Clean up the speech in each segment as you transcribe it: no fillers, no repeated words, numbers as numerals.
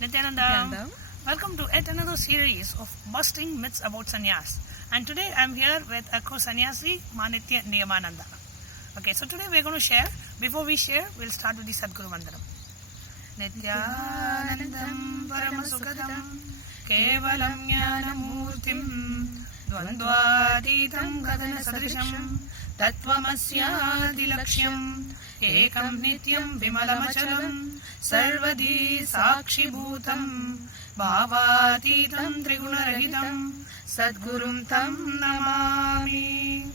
Nithyananda. Welcome to yet another series of busting myths about sannyas. And today I'm here with a co-sannyasi, Ma Nithya Niyamananda. Okay, so today we're going to share. Before we share, we'll start with the Sadguru Mandaram. Nithyanandam Paramasukadam Kevalam Jnanamurtim Dvandvatitam Gadana Sadrisham Tattvamasya Laksham Ekam Nityam Vimalamachalam Sarvadi Sakshi Bhutam Bhavatitam Trigunarahitam Sadgurum Tam Namami.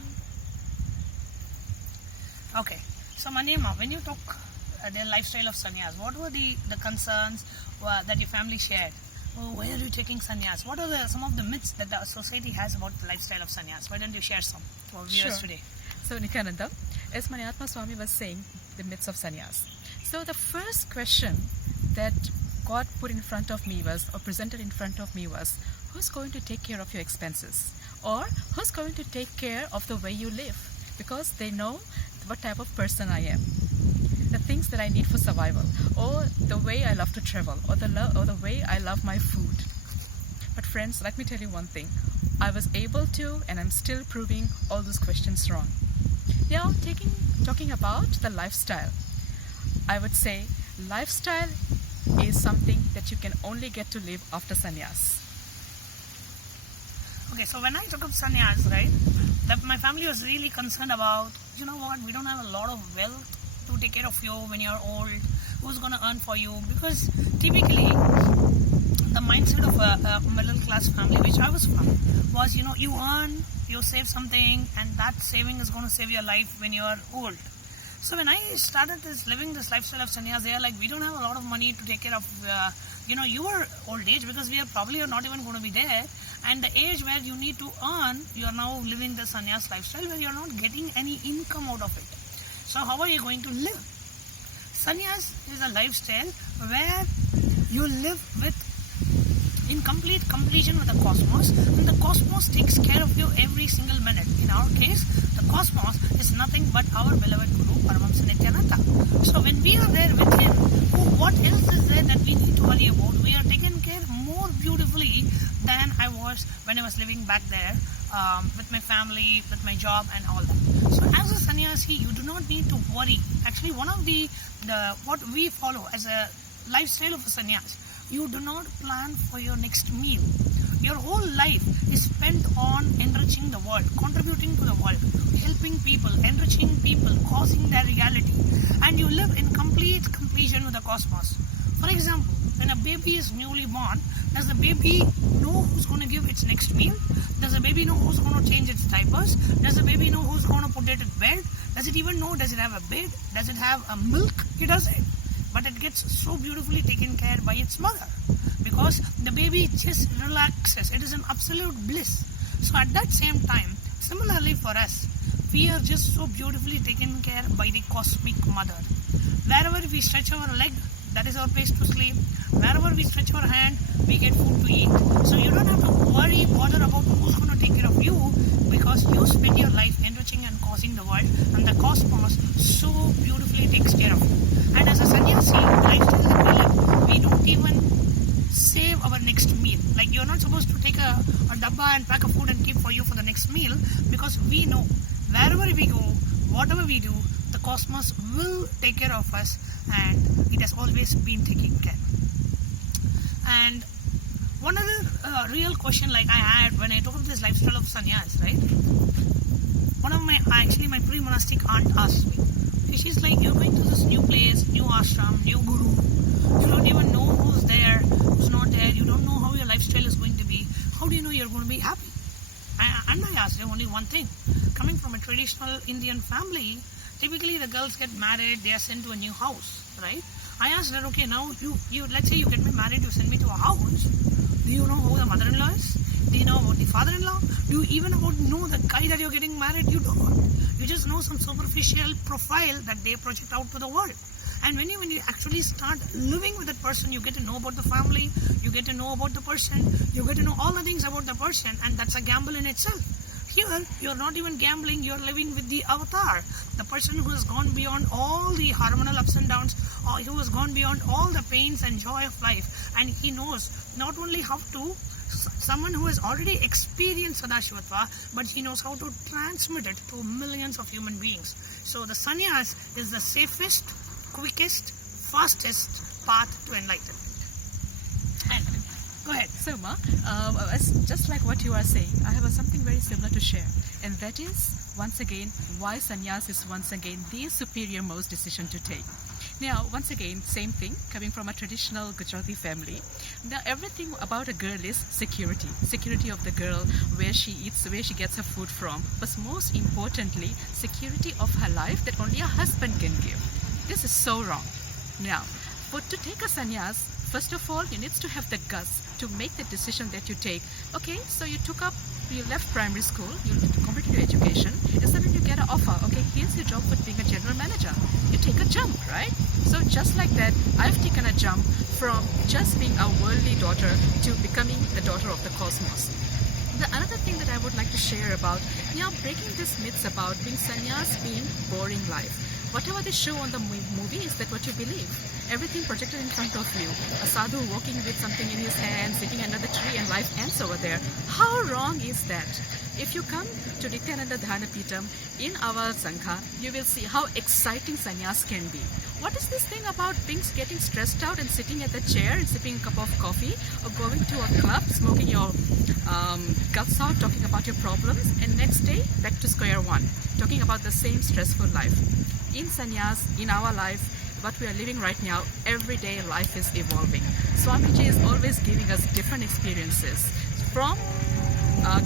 Okay, so Manima, when you took the lifestyle of sannyas, what were the concerns that your family shared? Why are you taking sannyas? What are some of the myths that the society has about the lifestyle of sannyas? Why don't you share some to our viewers today? So Nithyananda, as Maniatma Swami was saying, the myths of sannyas. So the first question that God put in front of me was, or presented in front of me was, who's going to take care of your expenses? Or who's going to take care of the way you live? Because they know what type of person I am, the things that I need for survival, or the way I love to travel, or the way I love my food. But friends, let me tell you one thing. I was able to, and I'm still proving all those questions wrong. Now, talking about the lifestyle, I would say lifestyle is something that you can only get to live after sannyas. Okay, so when I took up sannyas, right, that my family was really concerned about, you know what, we don't have a lot of wealth to take care of you when you're old. Who's going to earn for you? Because typically, the mindset of a middle class family, which I was from, was, you earn, you save something, and that saving is going to save your life when you're old. So when I started living this lifestyle of sannyas, they are like, we don't have a lot of money to take care of, your old age, because we are probably not even going to be there. And the age where you need to earn, you are now living the sannyas lifestyle where you are not getting any income out of it. So how are you going to live? Sannyas is a lifestyle where you live in complete completion with the cosmos, and the cosmos takes care of you every single minute. In our case, the cosmos is nothing but our beloved Guru, Paramahamsa Nityananda. So when we are there with him, what else is there that we need to worry about? We are taken care more beautifully than I was when I was living back there with my family, with my job and all that. So as a sannyasi, you do not need to worry. Actually, one of the what we follow as a lifestyle of a sannyas, you do not plan for your next meal. Your whole life is spent on enriching the world, contributing to the world, helping people, enriching people, causing their reality. And you live in complete completion with the cosmos. For example, when a baby is newly born, does the baby know who's going to give its next meal? Does the baby know who's going to change its diapers? Does the baby know who's going to put it in bed? Does it even know, does it have a bed? Does it have a milk? It doesn't. But it gets so beautifully taken care by its mother, because the baby just relaxes. It is an absolute bliss. So at that same time, similarly for us, we are just so beautifully taken care by the cosmic mother. Wherever we stretch our leg, that is our place to sleep. Wherever we stretch our hand, we get food to eat. So you don't have to bother about who's going to take care of you, because you spend your life enriching and causing the world, and the cosmos so beautifully takes care of you. And as a sannyasi, the lifestyle that we live, we don't even save our next meal. Like, you're not supposed to take a dabba and pack a food and keep for you for the next meal, because we know wherever we go, whatever we do, the cosmos will take care of us, and it has always been taking care. And one other real question like I had when I took up this lifestyle of sannyas, right? One of my pre-monastic aunt asked me, she's like, you're going to this new place, new ashram, new guru. You don't even know who's there, who's not there. You don't know how your lifestyle is going to be. How do you know you're going to be happy? And I asked her only one thing. Coming from a traditional Indian family, typically the girls get married, they are sent to a new house, right? I asked her, okay, now you let's say you get me married, you send me to a house. Do you know who the mother-in-law is? Do you know about the father-in-law? Do you even know the guy that you're getting married? You don't. You just know some superficial profile that they project out to the world. And when you actually start living with that person, you get to know about the family, you get to know about the person, you get to know all the things about the person, and that's a gamble in itself. Here, you're not even gambling, you're living with the avatar. The person who has gone beyond all the hormonal ups and downs, or who has gone beyond all the pains and joy of life. And he knows not only how to, someone who has already experienced Sadashivatva, but he knows how to transmit it to millions of human beings. So the sannyas is the safest, quickest, fastest path to enlightenment. And go ahead. So, Ma, just like what you are saying, I have something very similar to share. And that is, once again, why sannyas is once again the superior most decision to take. Now, once again, same thing, coming from a traditional Gujarati family. Now, everything about a girl is security. Security of the girl, where she eats, where she gets her food from. But most importantly, security of her life that only a husband can give. This is so wrong. Now, but to take a sannyas, first of all, you need to have the guts to make the decision that you take. Okay, so you left primary school, you completed your education, and suddenly you get an offer. Okay, here's your job for being a general manager. You take a jump, right? So just like that, I've taken a jump from just being a worldly daughter to becoming the daughter of the cosmos. The another thing that I would like to share about, breaking these myths about being sannyas being boring life. Whatever they show on the movie is that what you believe. Everything projected in front of you. A sadhu walking with something in his hand, sitting under the tree, and life ends over there. How wrong is that? If you come to Nityananda Dhanapitam in our Sangha, you will see how exciting sannyas can be. What is this thing about getting stressed out and sitting at the chair and sipping a cup of coffee, or going to a club, smoking your guts out, talking about your problems, and next day back to square one, talking about the same stressful life? In sannyas, in our life, what we are living right now, everyday life is evolving. Swamiji is always giving us different experiences. From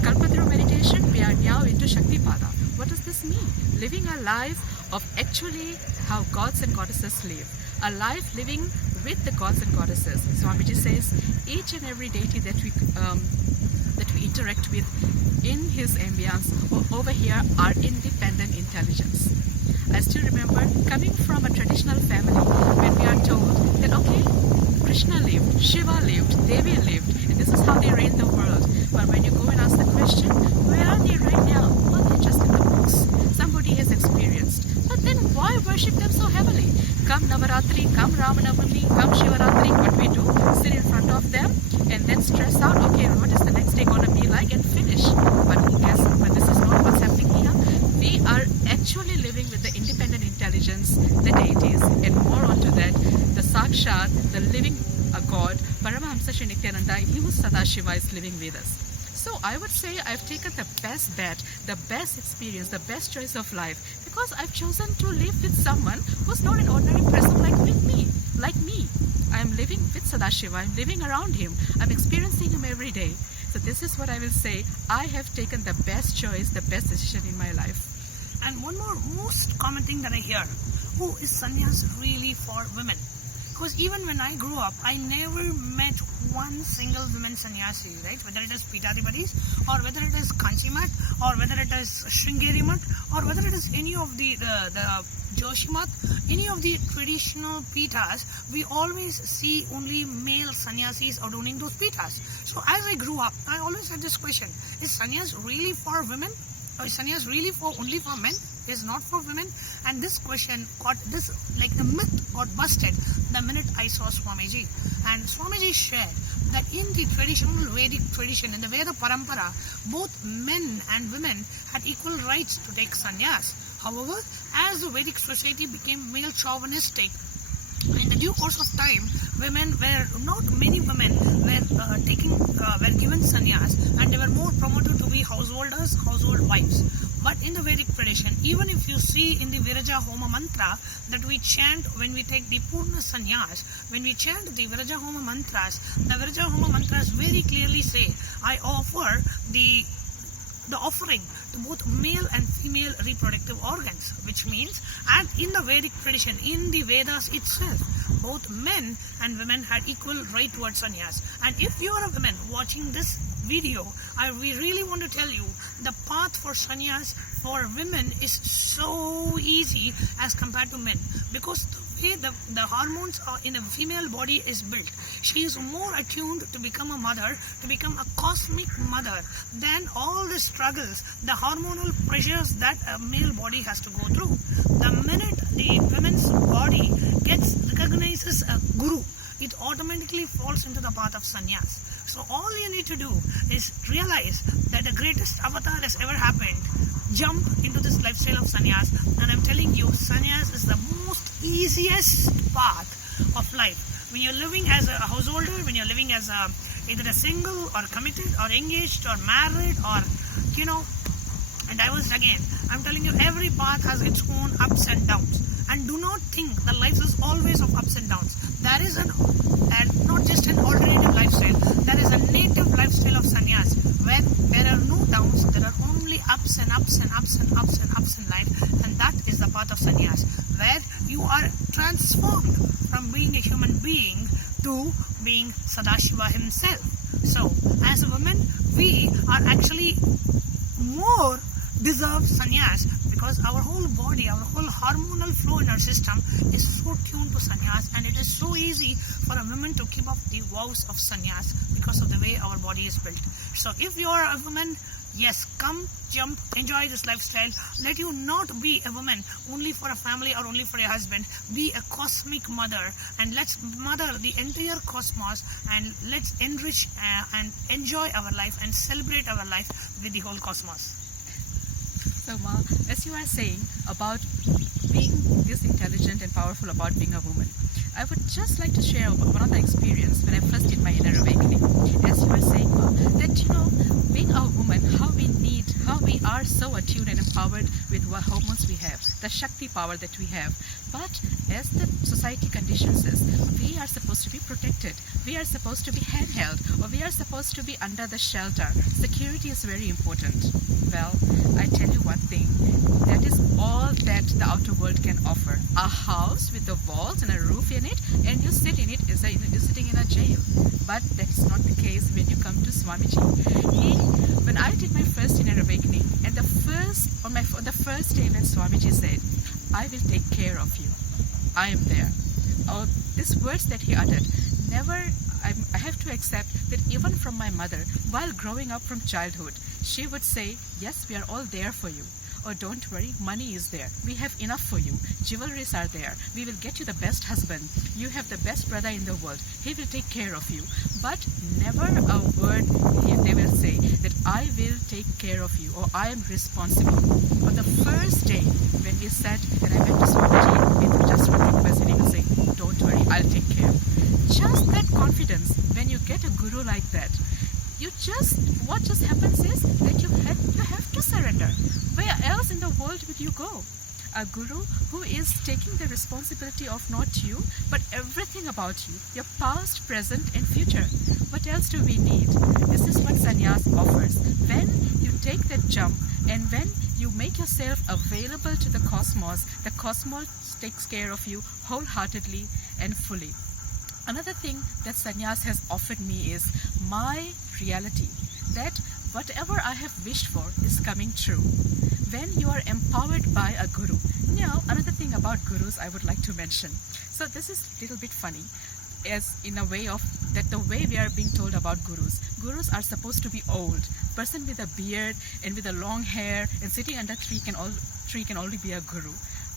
Kalpataru meditation, we are now into Shaktipada. What does this mean? Living a life of actually how gods and goddesses live. A life living with the gods and goddesses. Swamiji says each and every deity that we interact with in his ambience or over here are independent intelligence. I still remember coming from a traditional family when we are told that, okay, Krishna lived, Shiva lived, Devi lived, and this is how they reigned the world. But when you go and ask the question, where are they right now? Well, they're just in the books. Somebody has experienced. But then why worship them so heavily? Come Navaratri, come Ramanavami, come Shivaratri, what we do? Sit in front of them and then stress out, okay, what is the next day going to be like, and finish. But guess, but this is not what's happening here. We are actually living with the independent intelligence, the deities, and more onto that, the Sakshat, the living God, Paramahamsa Shri Nityananda, he was Sadashiva is living with us. So I would say I've taken the best bet, the best experience, the best choice of life, because I've chosen to live with someone who's not an ordinary person like me. I'm living with Sadashiva, I'm living around him, I'm experiencing him every day. So this is what I will say, I have taken the best choice, the best decision in my life. And one more most common thing that I hear, is sannyas really for women? Because even when I grew up, I never met one single women sannyasi, right? Whether it is Pitadipadis, or whether it is Kanchimat, or whether it is Shringerimat, or whether it is any of the Joshimat, any of the traditional pitas, we always see only male sannyasis adorning those pitas. So as I grew up, I always had this question, is sannyas really for women? Or is sannyas really only for men? Is not for women? And this question the myth got busted the minute I saw Swamiji. And Swamiji shared that in the traditional Vedic tradition, in the Veda Parampara, both men and women had equal rights to take sannyas. However, as the Vedic society became male chauvinistic, in the due course of time, not many women were given sannyas, and they were more promoted to be householders, household wives. But in the Vedic tradition, even if you see in the Viraja Homa mantra that we chant when we take the Purna sannyas, when we chant the Viraja Homa mantras very clearly say, I offer the offering to both male and female reproductive organs, which means, and in the Vedic tradition, in the Vedas itself, both men and women had equal right towards sannyas. And if you are a woman watching this video, we really want to tell you the path for sannyas for women is so easy as compared to men, because the way the hormones are in a female body is built, she is more attuned to become a mother, to become a cosmic mother, than all the struggles, the hormonal pressures that a male body has to go through. The minute the women's body recognizes a guru, it automatically falls into the path of sannyas. So all you need to do is realize that the greatest avatar has ever happened. Jump into this lifestyle of sannyas, and I'm telling you, sannyas is the most easiest path of life. When you're living as a householder, when you're living as either a single or committed or engaged or married or divorced again, I'm telling you, every path has its own ups and downs. And do not think that life is always of ups and downs. There is not just an alternative lifestyle, there is a native lifestyle of sannyas where there are no downs, there are only ups and ups and ups and ups and ups in life, and that is the path of sannyas, where you are transformed from being a human being to being Sadashiva himself. So, as a woman, we are actually more deserve sannyas because our whole body, our whole hormonal flow in our system is so tuned to sannyas, and it is so easy for a woman to keep up the vows of sannyas because of the way our body is built. So if you are a woman, yes, come, jump, enjoy this lifestyle. Let you not be a woman only for a family or only for your husband. Be a cosmic mother, and let's mother the entire cosmos, and let's enrich and enjoy our life and celebrate our life with the whole cosmos. So Ma, as you are saying about being this intelligent and powerful about being a woman, I would just like to share one of the experience when I first did my inner awakening. As you were saying, Ma, that being a woman, how we are so attuned and empowered with what hormones we have, the Shakti power that we have. But as the society conditions us, we are supposed to be protected. We are supposed to be handheld, or we are supposed to be under the shelter. Security is very important. Well, I tell you one thing, that is all that the outer world can offer. A house with the walls and a roof in it, and you sit in it as you're sitting in a jail. But that is not the case when you come to Swamiji. When I did my first inner awakening, and on the first day when Swamiji said, I will take care of you, I am there. Oh, these words that he uttered, I have to accept that even from my mother, while growing up from childhood, she would say, yes, we are all there for you. Oh, don't worry, money is there. We have enough for you. Jewelries are there. We will get you the best husband. You have the best brother in the world. He will take care of you. But never a word they will say that I will take care of you or I am responsible. On the first day when we sat and I went to Swamiji with just one request, and he will say, don't worry, I'll take care. Just that confidence, when you get a guru like that, what just happens is that you have to surrender. Where else in the world would you go? A guru who is taking the responsibility of not you, but everything about you, your past, present, and future. What else do we need? This is what sannyas offers. When you take that jump, and when you make yourself available to the cosmos takes care of you wholeheartedly and fully. Another thing that sannyas has offered me is my reality, that whatever I have wished for is coming true. When you are empowered by a guru. Now, another thing about gurus I would like to mention. So this is a little bit funny, as in a way of that the way we are being told about gurus. Gurus are supposed to be old. Person with a beard and with a long hair and sitting under tree can only be a guru.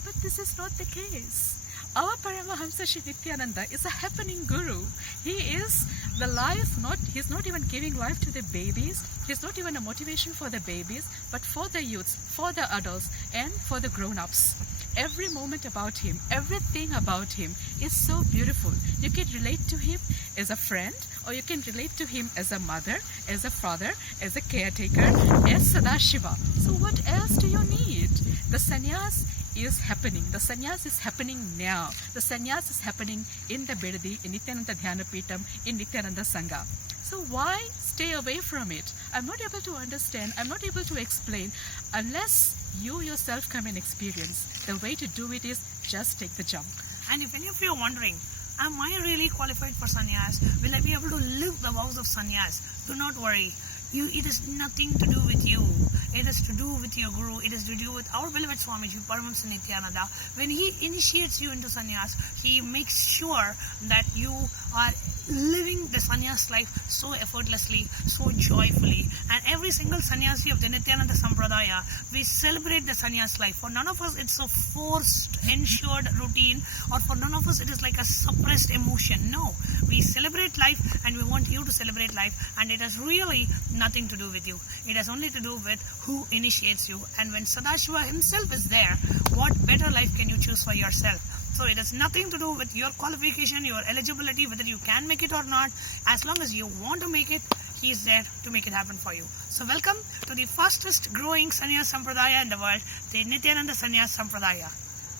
But this is not the case. Our Paramahamsa Shri Nithyananda is a happening guru. He is the life, he's not even giving life to the babies. He's not even a motivation for the babies, but for the youths, for the adults, and for the grown-ups. Every moment about him, everything about him is so beautiful. You can relate to him as a friend, or you can relate to him as a mother, as a father, as a caretaker, as Sadashiva. So what else do you need? The sannyas is happening. The sannyas is happening now. The sannyas is happening in the Bidadi, in Nithyananda Dhyanapitam, in Nithyananda Sangha. So why stay away from it? I'm not able to understand. I'm not able to explain unless you yourself come and experience. The way to do it is just take the jump. And if any of you are wondering, am I really qualified for sannyas? Will I be able to live the vows of sannyas? Do not worry. It is nothing to do with you. It is to do with your Guru. It is to do with our beloved Swamiji, Paramahamsa Nityananda. When he initiates you into sannyas, he makes sure that you are living the sannyas life so effortlessly, so joyfully. And every single sannyasi of the Nityananda Sampradaya, we celebrate the sannyas life. For none of us, it's a forced, ensured routine, or for none of us, it is like a suppressed emotion. No, we celebrate life, and we want you to celebrate life, and it has really nothing to do with you. It has only to do with who initiates you. And when Sadashiva himself is there, what better life can you choose for yourself? So it has nothing to do with your qualification, your eligibility, whether you can make it or not. As long as you want to make it, he is there to make it happen for you. So welcome to the fastest growing Sannyas Sampradaya in the world, the Nityananda Sannyas Sampradaya.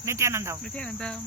Nityananda. Nityananda.